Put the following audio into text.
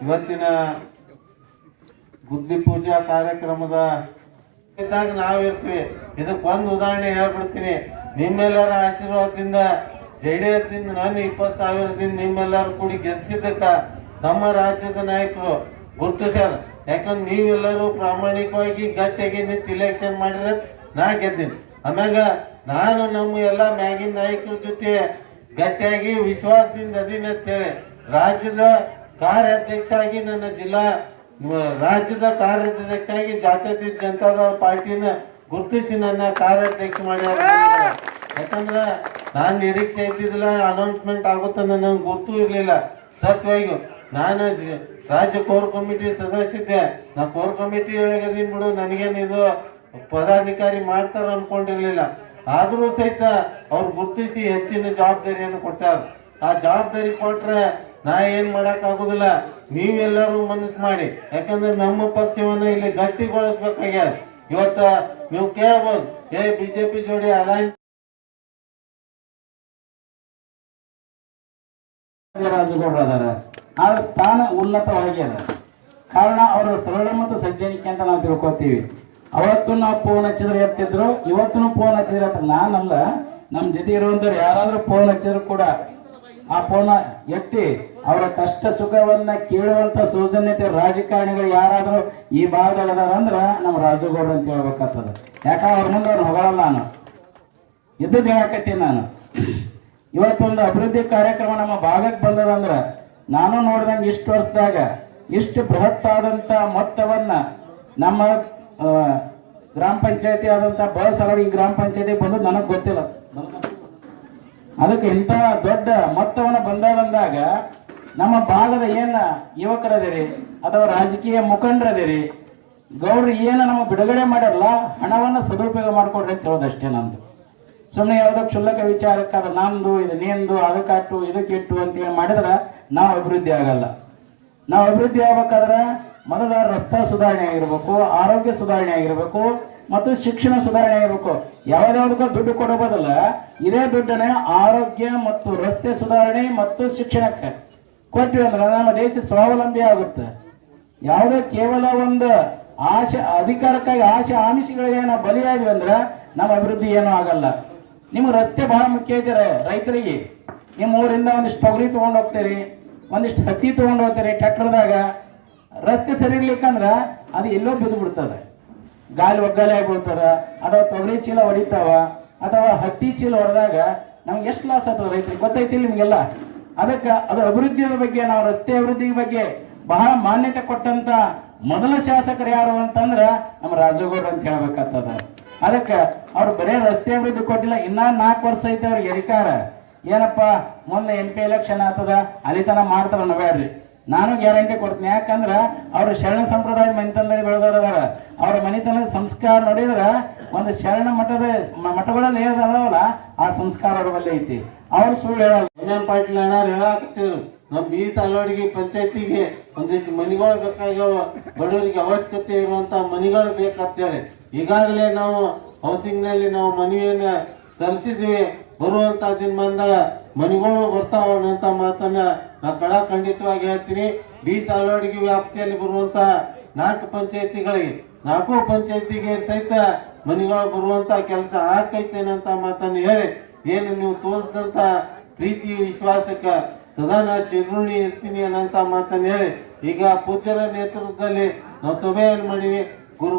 ಇವತ್ತಿನ ಬುದ್ಧಿ ಪೂಜಾ ಕಾರ್ಯಕ್ರಮದ ನಾವಿರ್ತೀವಿ. ಇದಕ್ಕೆ ಒಂದು ಉದಾಹರಣೆ ಹೇಳ್ಬಿಡ್ತೀನಿ. ನಿಮ್ಮೆಲ್ಲರ ಆಶೀರ್ವಾದದಿಂದ JDS ದಿಂದ ನಾನು 20,000ದಿಂದ ನಿಮ್ಮೆಲ್ಲರೂ ಕೂಡಿ ಗೆಲ್ಸಿದ್ದಕ್ಕ ನಮ್ಮ ರಾಜ್ಯದ ನಾಯಕರು ಗುರುತಿಸ್ಯಾರ. ಯಾಕಂದ್ರೆ ನೀವೆಲ್ಲರೂ ಪ್ರಾಮಾಣಿಕವಾಗಿ ಗಟ್ಟಿಯಾಗಿ ನಿಂತು ಇಲೆಕ್ಷನ್ ಮಾಡಿದ್ರೆ ನಾ ಗೆದ್ದೀನಿ. ಆಮ್ಯಾಗ ನಾನು ನಮ್ಮ ಎಲ್ಲ ಮ್ಯಾಗಿನ ನಾಯಕರ ಜೊತೆ ಗಟ್ಟಿಯಾಗಿ ವಿಶ್ವಾಸದಿಂದ ಅದೀನಿ ಅಂತೇಳಿ ರಾಜ್ಯದ ಕಾರ್ಯಾಧ್ಯಕ್ಷ ಆಗಿ ನನ್ನ ರಾಜ್ಯದ ಕಾರ್ಯಾಧ್ಯಕ್ಷ ಆಗಿ ಜಾತ್ಯತೀತ ಜನತಾದಳ ಪಾರ್ಟಿನ ಗುರುತಿಸಿ ನನ್ನ ಕಾರ್ಯಾಧ್ಯಕ್ಷ ಮಾಡ್ಯಾರ. ಯಾಕಂದ್ರೆ ನಾನು ನಿರೀಕ್ಷೆ ಇದ್ದಿದ್ದಿಲ್ಲ ಅನೌನ್ಸ್ಮೆಂಟ್ ಆಗುತ್ತೆ ನನಗೆ ಗುರ್ತು ಇರಲಿಲ್ಲ. ಸತ್ಯವಾಗಿ ನಾನು ರಾಜ್ಯ ಕೋರ್ ಕಮಿಟಿ ಸದಸ್ಯ ಇದ್ದೆ. ನಾ ಕೋರ್ ಕಮಿಟಿ ಒಳಗದೀನಿ ಬಿಡು, ನನಗೇನು ಇದು ಪದಾಧಿಕಾರಿ ಮಾಡ್ತಾರ ಅನ್ಕೊಂಡಿರ್ಲಿಲ್ಲ. ಆದರೂ ಸಹಿತ ಅವ್ರು ಗುರುತಿಸಿ ಹೆಚ್ಚಿನ ಜವಾಬ್ದಾರಿಯನ್ನು ಕೊಟ್ಟಾರ. ಆ ಜವಾಬ್ದಾರಿ ಕೊಟ್ರೆ ನಾ ಏನ್ ಮಾಡಕ್ ಆಗುದಿಲ್ಲ. ನೀವೆಲ್ಲರೂ ಮನಸ್ಸು ಮಾಡಿ, ಯಾಕಂದ್ರೆ ನಮ್ಮ ಪಕ್ಷವನ್ನು ಇಲ್ಲಿ ಗಟ್ಟಿಗೊಳಿಸ್ಬೇಕಾಗ್ಯಾರ. ಇವತ್ತ ನೀವು ಕೇಳಬಹುದು, ಬಿಜೆಪಿ ಜೋಡಿ ಅಲೈನ್ಸ್ ರಾಜಗೌಡರು ಅದಾರ. ಆ ಸ್ಥಾನ ಉನ್ನತವಾಗ್ಯದ. ಕಾರಣ ಅವರ ಸರಳ ಮತ್ತು ಸಜ್ಜನಿಕೆ ಅಂತ ನಾವು ತಿಳ್ಕೊತೀವಿ. ಅವತ್ತು ನಾವು ಫೋನ್ ಹಚ್ಚಿದ್ರೆ ಎತ್ತಿದ್ರು, ಇವತ್ತು ಫೋನ್ ಹಚ್ಚಿದ್ರೆ ನಾನಲ್ಲ, ನಮ್ಮ ಜೊತೆ ಇರುವಂತವ್ರು ಯಾರಾದ್ರೂ ಫೋನ್ ಹಚ್ಚಿದ್ರು ಕೂಡ ಆ ಫೋನ್ ಎತ್ತಿ ಅವರ ಕಷ್ಟ ಸುಖವನ್ನ ಕೇಳುವಂತ ಸೌಜನ್ಯತೆ ರಾಜಕಾರಣಿಗಳು ಯಾರಾದ್ರೂ ಈ ಭಾಗದಾಗ ಅದಾರ ಅಂದ್ರ ನಮ್ಮ ರಾಜಗೌಡ್ರು ಅಂತ ಹೇಳ್ಬೇಕಾಗ್ತದ. ಯಾಕಂದ್ರೆ ಅವ್ರ ಮುಂದೆ ಅವ್ರು ಹೊಗಳಲ್ಲ. ನಾನು ಇದ್ದದ್ದು ಹೇಳಕತ್ತೀನಿ. ನಾನು ಇವತ್ತೊಂದು ಅಭಿವೃದ್ಧಿ ಕಾರ್ಯಕ್ರಮ ನಮ್ಮ ಭಾಗಕ್ಕೆ ಬಂದದಂದ್ರ ನಾನು ನೋಡಿದಂಗೆ ಇಷ್ಟು ವರ್ಷದಾಗ ಇಷ್ಟು ಬೃಹತ್ ಆದಂತ ಮೊತ್ತವನ್ನ ನಮ್ಮ ಗ್ರಾಮ ಪಂಚಾಯತಿ ಆದಂತ ಈ ಗ್ರಾಮ ಪಂಚಾಯತಿ ಬಂದು ನನಗೆ ಗೊತ್ತಿಲ್ಲ. ಅದಕ್ಕೆ ಇಂಥ ದೊಡ್ಡ ಮೊತ್ತವನ್ನ ಬಂದಾಗ ನಮ್ಮ ಭಾಗದ ಏನ ಯುವಕರದಿರಿ ಅಥವಾ ರಾಜಕೀಯ ಮುಖಂಡರದಿರಿ, ಗೌಡ್ರು ಏನ ನಮಗೆ ಬಿಡುಗಡೆ ಮಾಡಲ್ಲ, ಹಣವನ್ನ ಸದುಪಯೋಗ ಮಾಡ್ಕೊಡ್ರಿ ಅಂತ ಹೇಳೋದಷ್ಟೇ ನಂದು. ಸುಮ್ಮನೆ ಯಾವುದೋ ಕ್ಷುಲ್ಲಕ ವಿಚಾರಕ್ಕೆ ಅದು ನಂದು, ಇದು ನೇಂದು, ಅದಕ್ಕಾಟು ಇದಕ್ಕಿಟ್ಟು ಅಂತೇಳಿ ಮಾಡಿದ್ರೆ ನಾವು ಅಭಿವೃದ್ಧಿ ಆಗಲ್ಲ. ನಾವು ಅಭಿವೃದ್ಧಿ ಆಗ್ಬೇಕಾದ್ರೆ ಮೊದಲ ರಸ್ತೆ ಸುಧಾರಣೆ ಆಗಿರ್ಬೇಕು, ಆರೋಗ್ಯ ಸುಧಾರಣೆ ಆಗಿರ್ಬೇಕು, ಮತ್ತು ಶಿಕ್ಷಣ ಸುಧಾರಣೆ ಆಗಿರ್ಬೇಕು. ಯಾವ್ದಾವ್ದಕ್ಕೂ ದುಡ್ಡು ಕೊಡೋ ಬದಲ ಇದೇ ದುಡ್ಡನ್ನೇ ಆರೋಗ್ಯ ಮತ್ತು ರಸ್ತೆ ಸುಧಾರಣೆ ಮತ್ತು ಶಿಕ್ಷಣಕ್ಕೆ ಕೊಟ್ವಿ ಅಂದ್ರೆ ನಮ್ಮ ದೇಶ ಸ್ವಾವಲಂಬಿ ಆಗುತ್ತೆ. ಯಾವುದೇ ಕೇವಲ ಒಂದು ಆಶೆ ಅಧಿಕಾರಕ್ಕಾಗಿ ಆಮಿಷಗಳಿಗೆ ನಾವು ಬಲಿಯಾದ್ವಿ ಅಂದ್ರೆ ನಮ್ಮ ಅಭಿವೃದ್ಧಿ ಏನೂ ಆಗಲ್ಲ. ನಿಮ್ಗೆ ರಸ್ತೆ ಬಹಳ ಮುಖ್ಯ ಐತೆ ರೈತರಿಗೆ. ನಿಮ್ಮ ಊರಿಂದ ಒಂದಿಷ್ಟು ತೊಗರಿ ತೊಗೊಂಡು ಹೋಗ್ತೀರಿ, ಒಂದಿಷ್ಟು ಹತ್ತಿ ತೊಗೊಂಡು ಹೋಗ್ತೀರಿ ಟ್ರ್ಯಾಕ್ಟರ್ದಾಗ. ರಸ್ತೆ ಸರಿ ಇರ್ಲಿಕ್ಕಂದ್ರೆ ಅದು ಎಲ್ಲೋ ಬಿದ್ದು ಬಿಡ್ತದೆ, ಗಾಳಿ ಒಗ್ಗಾಲೆ ಆಗ್ಬಿಡ್ತದ, ಅಥವಾ ತೊಗರಿ ಚೀಲ ಹೊಡಿತಾವ, ಅಥವಾ ಹತ್ತಿ ಚೀಲ ಹೊಡೆದಾಗ ನಮ್ಗೆ ಎಷ್ಟು ಲಾಸ್ ಆಗ್ತದೆ ರೈತರಿಗೆ ಗೊತ್ತೈತಿ ನಿಮಗೆಲ್ಲ. ಅದಕ್ಕೆ ಅದು ಅಭಿವೃದ್ಧಿಯ ಬಗ್ಗೆ, ನಾವು ರಸ್ತೆ ಅಭಿವೃದ್ಧಿ ಬಗ್ಗೆ ಬಹಳ ಮಾನ್ಯತೆ ಕೊಟ್ಟಂತ ಮೊದಲ ಶಾಸಕರು ಯಾರು ಅಂತಂದ್ರೆ ನಮ್ಮ ರಾಜಗೌಡ್ರು ಅಂತ ಹೇಳ್ಬೇಕಾಗ್ತದ. ಅದಕ್ಕೆ ಅವ್ರು ಬರೇ ರಸ್ತೆ ಅಭಿವೃದ್ಧಿ ಕೊಟ್ಟಿಲ್ಲ, ಇನ್ನ 4 ವರ್ಷ ಐತೆ ಅವ್ರಿಗೆ ಅಧಿಕಾರ. ಏನಪ್ಪ ಮುಂದೆ MP ಎಲೆಕ್ಷನ್ ಆಗ್ತದ, ಅಲ್ಲಿ ತನ ಮಾಡ್ತಾರ ನವ್ಯಾರ್ರಿ. ನಾನು ಗ್ಯಾರಂಟಿ ಕೊಡ್ತೀನಿ. ಯಾಕಂದ್ರೆ ಅವ್ರು ಶರಣ ಸಂಪ್ರದಾಯ ಮನೆತನದಲ್ಲಿ ಬೆಳೆದವರ, ಅವ್ರ ಮನೆತನದ ಸಂಸ್ಕಾರ ನೋಡಿದ್ರೆ ಒಂದು ಶರಣ ಮಠಗಳಲ್ಲಿ ಏನದಾವಲ್ಲ ಆ ಸಂಸ್ಕಾರ ಅವ್ರ ಬಲ್ಲಿ ಐತಿ. ಅವ್ರು ಸುಳ್ಳು ಹೇಳಲ್ಲ. ಪಾಟೀಲ್ ಅಣ್ಣ ಹೇಳಾಕತ್ತೀವಿ, ನಮ್ಮ ಈ ಸಾಲೋಡಿಗೆ ಪಂಚಾಯತಿಗೆ ಒಂದಿಷ್ಟು ಮನಿಗಳು ಬೇಕಾಗ್ಯಾವ, ಬಡವರಿಗೆ ಅವಶ್ಯಕತೆ ಇರುವಂತ ಮನಿಗಳು ಬೇಕಂತೇಳಿ ಈಗಾಗಲೇ ನಾವು ಹೌಸಿಂಗ್ನಲ್ಲಿ ನಾವು ಮನವಿಯನ್ನ ಸಲ್ಲಿಸಿದ್ವಿ. ಬರುವಂತ ದಿನಮಾನದಾಗ ಮನಿಗಳು ಬರ್ತಾವ ಅನ್ನೋಂಥ ಮಾತನ್ನ ನಾ ಖಂಡಿತವಾಗಿ ಹೇಳ್ತೀನಿ. ಬಿ ಸಾಲೋಡಿಗೆ ವ್ಯಾಪ್ತಿಯಲ್ಲಿ ಬರುವಂತ 4 ಪಂಚಾಯತಿಗಳಿಗೆ 4 ಪಂಚಾಯತಿಗೆ ಸಹಿತ ಮನಿಗಳು ಬರುವಂತ ಕೆಲಸ ಆಗ್ತೈತೇನಂತ ಮಾತನ್ನು ಹೇಳಿ, ಏನು ನೀವು ತೋರಿಸಿದಂತ ಪ್ರೀತಿ ವಿಶ್ವಾಸಕ್ಕೆ ಸದಾ ನಾ ಚಿರುಣಿ ಇರ್ತೀನಿ ಅನ್ನೋಂಥ ಮಾತನ್ನು ಹೇಳಿ, ಈಗ ಪೂಜ್ಯರ ನೇತೃತ್ವದಲ್ಲಿ ನಾವು ಸಭೆಯನ್ನು ಮಾಡಿವಿ. ಗುರು